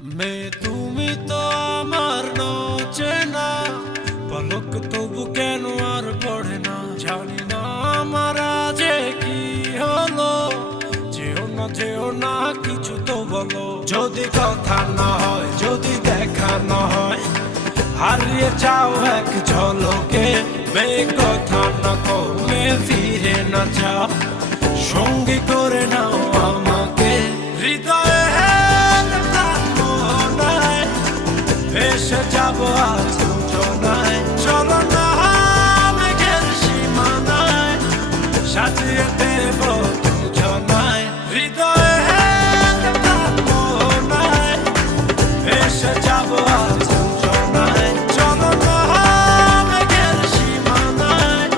তুমি তো আমার চেনা পলক তবু কেন আর পড়ে না, জানি না আমার আজে কি হলো। যেও না কিছু তো বলো, যদি কথা না হয়, যদি দেখা না হয়, হারিয়ে যাও এক ঝলকে। কথা না কমে ফিরে না যাও, সঙ্গী করে নাও আমাকে। হৃদয়ে এসে যাবো আজ দুজনায়, চলো না মেঘের সীমানায়, সাজিয়ে দেব দুজনায়। হৃদয়ে এসে যাবো আজ দুজনায়, চলো না মেঘের সীমানায়,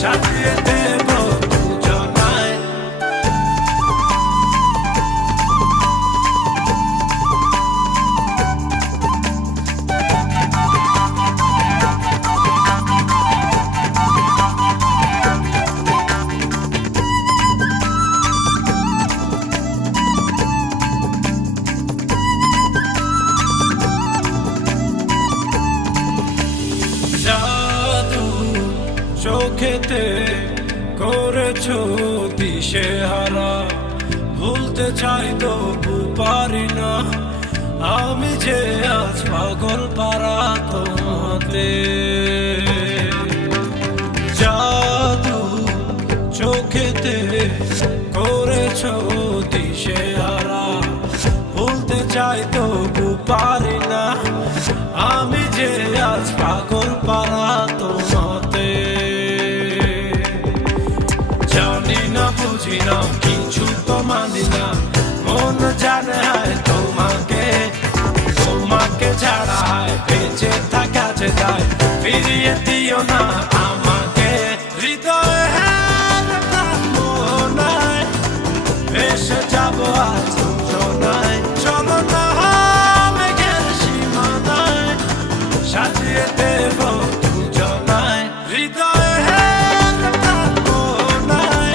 সাজিয়ে দেব দুজনায়। জাদু চোখেতে করেছো দিশেহারা, ভুলতে চাই তবু পারি না, আমি যে আজ পাগল পারা তোমাতে। জাদু চোখেতে করেছো দিশেহারা, ভুলতে চাই তবু পারি না, আমি যে আজ পাগল পারা তোমাতে। জানি না বুঝি না কিছু তো মানি না, মন জানে হয় তোমাকে, তোমাকে ছাড়া হয় বেঁচে থাকা যে তাই, ফিরিয়ে দিও না আমাকে। হৃদয়ে মনায় এসে যাবো আজ দুজনায়, চলো না মেঘের সীমানায়, সাজিয়ে দেব দুজনায়। হৃদয়ে মনায়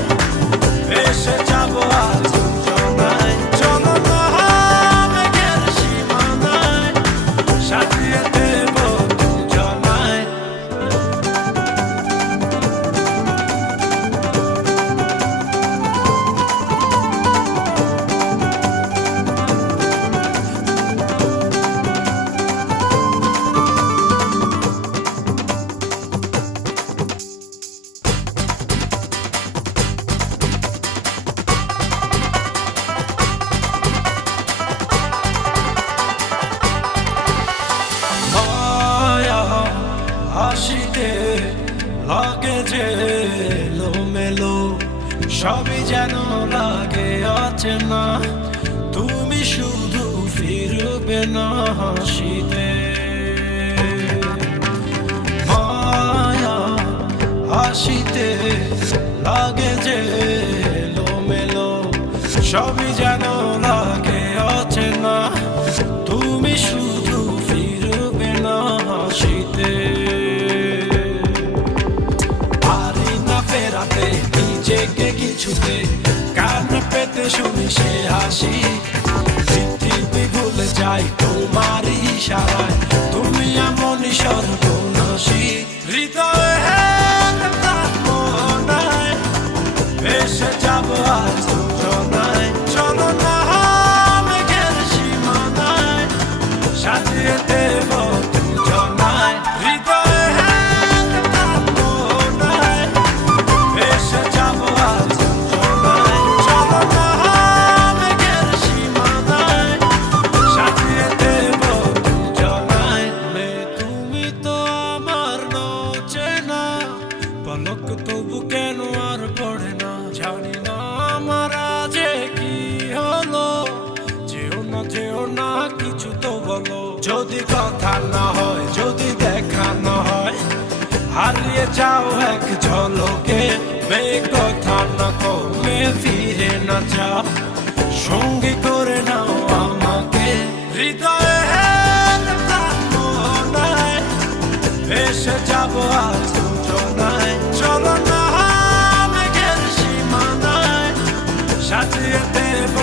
এসে যাবো আজ দুজনায়, চলো না মেঘের সীমানায়, সাজিয়ে দেব দুজনায়। হাসিতে লাগে যে এলোমেলো, সবই যেন লাগে অচেনা, তুমি শুধু ফিরবে না হাসিতে। মায়া হাসিতে লাগে যে এলোমেলো, সবই যেন লাগে অচেনা, তুমি শুধু ফিরবে না হাসিতে। নিজেকে কিছুতে কান পেতে শুনি সে হাসি, পৃথিবী ভুলে যাই তোমার ইশারায়, তুমি এমনই সর্বনাশী। হৃদয়ে মনায় এসে যাবো আজ দুজনায়, চলো না মেঘের সীমানায়, সাজিয়ে দেব দুজনায়। হৃদয়ে পলক তবু কেন আর পড়ে না, জানি না আমার আজে কি হলো। যেও না কিছু তো বলো, যদি কথা না হয়, যদি দেখা না হয়, হারিয়ে যাও এক ঝলকে। কথা না কমে ফিরে না যাও, সঙ্গী করে নাও আমাকে। হৃদয়ে মনায় এসে যাবো আজ দুজনায়, চলো না মেঘের সীমানায়, সাজিয়ে দেব